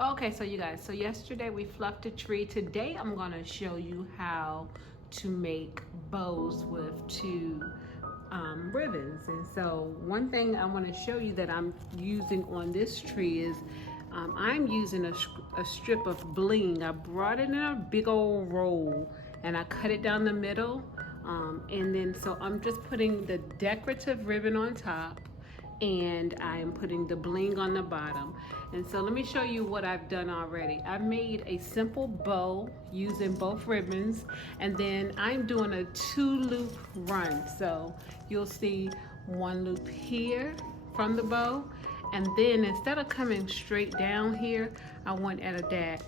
Okay, so you guys, so yesterday we fluffed a tree. Today I'm gonna show you how to make bows with two ribbons. And so one thing I want to show you that I'm using on this tree is I'm using a strip of bling. I brought it in a big old roll and I cut it down the middle. And then so I'm just putting the decorative ribbon on top and I am putting the bling on the bottom. And so let me show you what I've done already. I've made a simple bow using both ribbons, and then I'm doing a 2-loop run. So you'll see one loop here from the bow, and then instead of coming straight down here, I went at a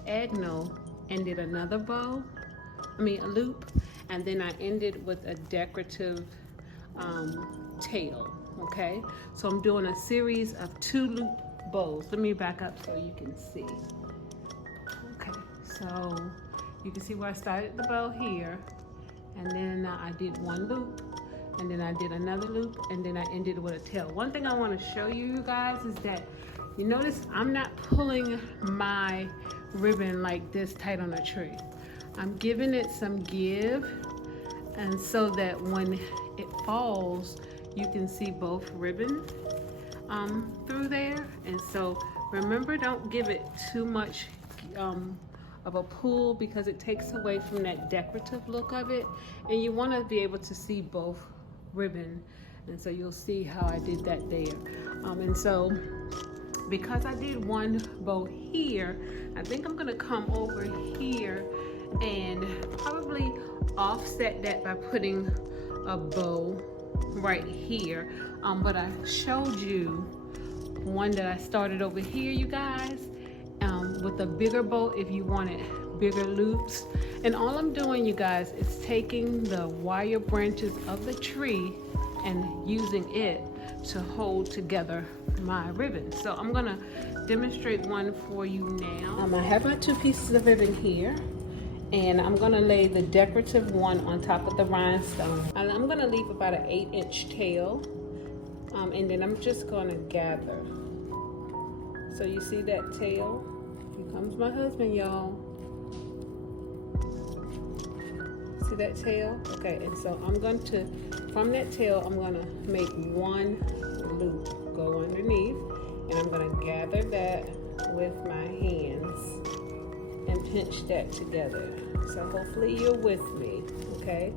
diagonal and did another a loop, and then I ended with a decorative tail. Okay, so I'm doing a series of 2-loop bows. Let me back up so you can see. Okay, so you can see where I started the bow here, and then I did one loop, and then I did another loop, and then I ended with a tail. One thing I want to show you guys is that you notice I'm not pulling my ribbon like this tight on a tree. I'm giving it some give, and so that when it falls, you can see both ribbons through there. And so remember, don't give it too much of a pull because it takes away from that decorative look of it, and you want to be able to see both ribbon. And so you'll see how I did that there. And so because I did one bow here, I think I'm gonna come over here and probably offset that by putting a bow right here. But I showed you one that I started over here, you guys, with a bigger bow if you wanted bigger loops. And all I'm doing, you guys, is taking the wire branches of the tree and using it to hold together my ribbon. So I'm gonna demonstrate one for you now. I have my 2 pieces of ribbon here, and I'm gonna lay the decorative one on top of the rhinestone. And I'm gonna leave about an 8-inch tail, and then I'm just gonna gather. So you see that tail? Here comes my husband, y'all. See that tail? Okay, and so I'm going to, from that tail, I'm gonna make one loop, go underneath, and I'm gonna gather that with my hands and pinch that together. So hopefully you're with me, okay?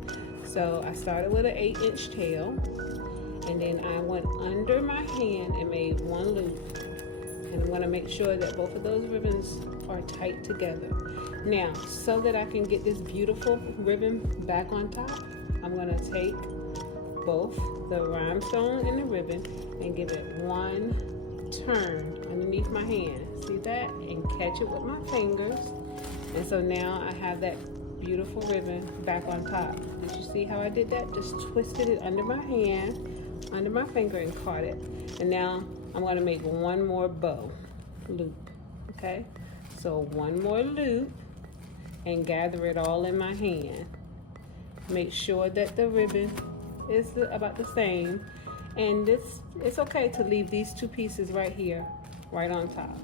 So I started with an 8-inch tail, and then I went under my hand and made one loop. And I'm gonna make sure that both of those ribbons are tight together. Now, so that I can get this beautiful ribbon back on top, I'm gonna take both the rhinestone and the ribbon and give it one turn underneath my hand. See that? And catch it with my fingers. And so now I have that beautiful ribbon back on top. Did you see how I did that? Just twisted it under my hand, under my finger, and caught it. And now I'm gonna make one more bow loop, okay? So one more loop and gather it all in my hand. Make sure that the ribbon is about the same. And it's okay to leave these 2 pieces right here, right on top.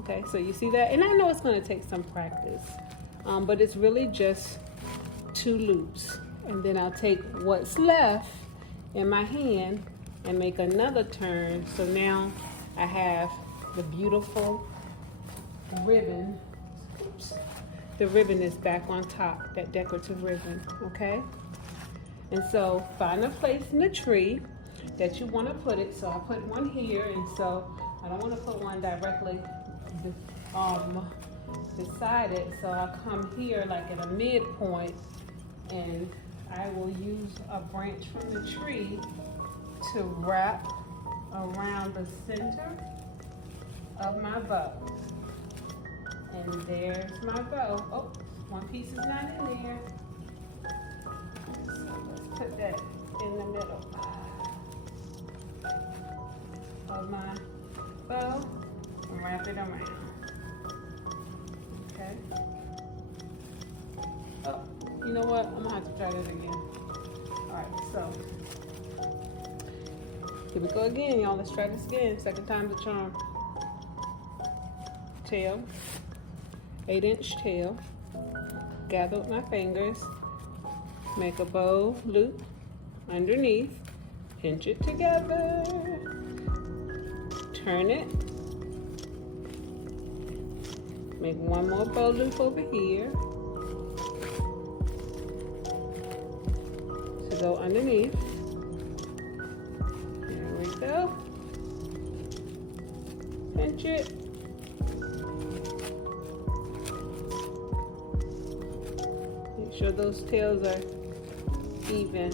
Okay, so you see that? And I know it's gonna take some practice, but it's really just 2 loops. And then I'll take what's left in my hand and make another turn. So now I have the beautiful ribbon. Oops. The ribbon is back on top, that decorative ribbon, okay? And so find a place in the tree that you want to put it. So I put one here, and so I don't want to put one directly beside it. So I'll come here like at a midpoint, and I will use a branch from the tree to wrap around the center of my bow. And there's my bow. Oh, one piece is not in there. So let's put that in the middle of my bow and wrap it around. Okay. Oh, you know what? I'm gonna have to try that again. All right, so here we go again, y'all. Let's try this again. Second time's a charm. tail, 8-inch tail, gather with my fingers, make a bow loop underneath, pinch it together, turn it, make one more bow loop over here to go underneath. There we go. Pinch it. Make sure those tails are even.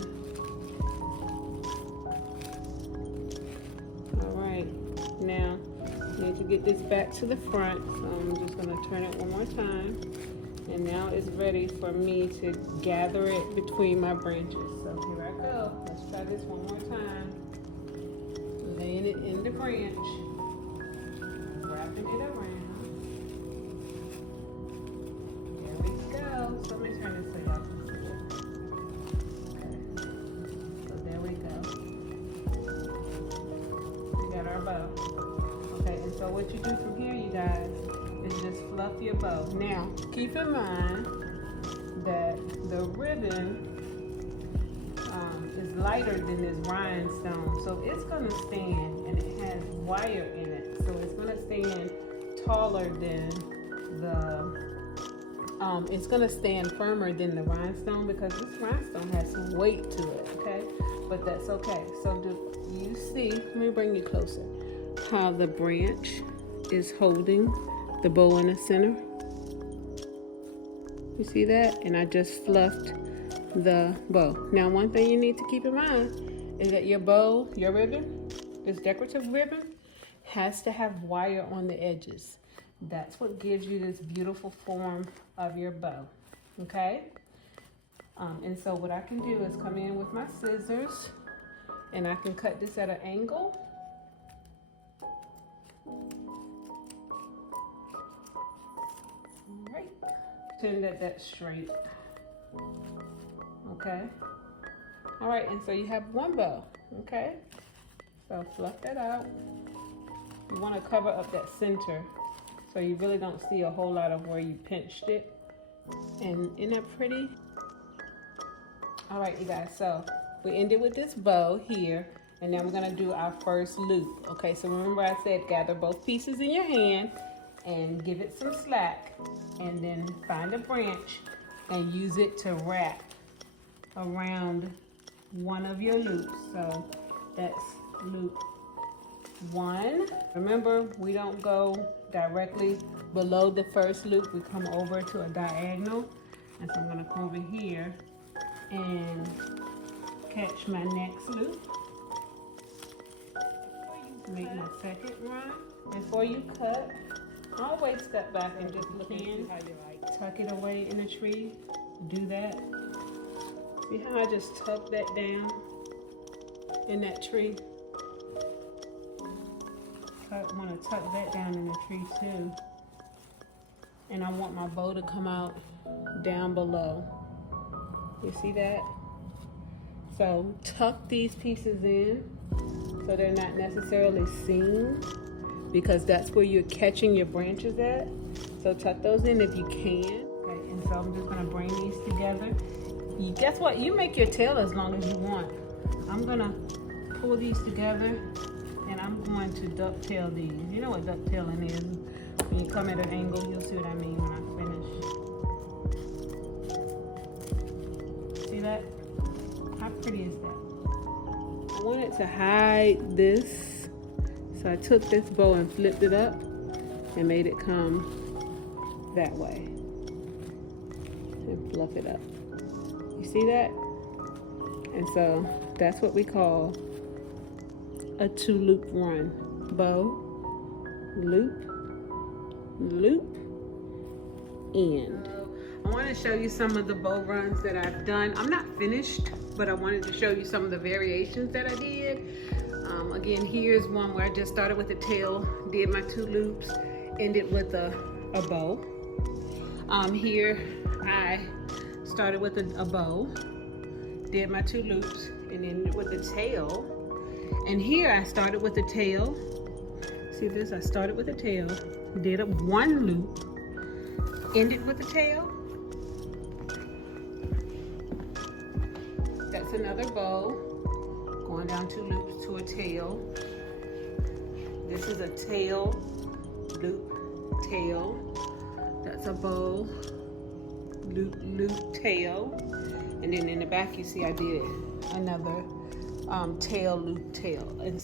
Alright, now I need to get this back to the front, so I'm just going to turn it one more time. And now it's ready for me to gather it between my branches. So here I go. Let's try this one more time. Laying it in the branch, wrapping it around. There we go. So let me turn this so y'all can see it. Okay. So there we go. We got our bow. Okay, and so what you do from here, you guys, is just fluff your bow. Now, keep in mind that the ribbon is lighter than this rhinestone, so it's going to stand, and it has wire in it, so it's going to stand taller than the it's going to stand firmer than the rhinestone, because this rhinestone has some weight to it. Okay, but that's okay. So do you see, let me bring you closer, how the branch is holding the bow in the center? You see that? And I just fluffed the bow. Now, one thing you need to keep in mind is that your bow, your ribbon, this decorative ribbon, has to have wire on the edges. That's what gives you this beautiful form of your bow. Okay? And so what I can do is come in with my scissors, and I can cut this at an angle. Right. Pretend that that's straight. Okay. All right, and so you have one bow. Okay. So fluff that out. You want to cover up that center, so you really don't see a whole lot of where you pinched it. And isn't that pretty? All right, you guys. So we ended with this bow here, and now we're gonna do our first loop. Okay. So remember, I said gather both pieces in your hand and give it some slack, and then find a branch and use it to wrap around one of your loops. So that's loop 1. Remember, we don't go directly below the first loop. We come over to a diagonal. And so I'm going to come over here and catch my next loop. Make my second run. Before you cut, always step back and just look in. Tuck it away in the tree. Do that. See how I just tuck that down in that tree? I want to tuck that down in the tree too. And I want my bow to come out down below. You see that? So tuck these pieces in so they're not necessarily seen, because that's where you're catching your branches at. So tuck those in if you can. Okay, and so I'm just gonna bring these together. Guess what? You make your tail as long as you want. I'm gonna pull these together, and I'm going to ducktail these. You know what ducktailing is? When you come at an angle, you'll see what I mean when I finish. See that? How pretty is that? I wanted to hide this, so I took this bow and flipped it up and made it come that way. And fluff it up. You see that? And so that's what we call a 2-loop run. Bow, loop, loop, end. I want to show you some of the bow runs that I've done. I'm not finished, but I wanted to show you some of the variations that I did. Again, here's one where I just started with the tail, did my 2 loops, ended with a bow. Here I started with a bow, did my 2 loops, and ended with the tail. And here I started with the tail. See this? I started with the tail, did one loop, ended with a tail. That's another bow, going down 2 loops to a tail. This is a tail, loop, tail. That's a bow, loop, loop, tail. And then in the back you see I did another tail, loop, tail. And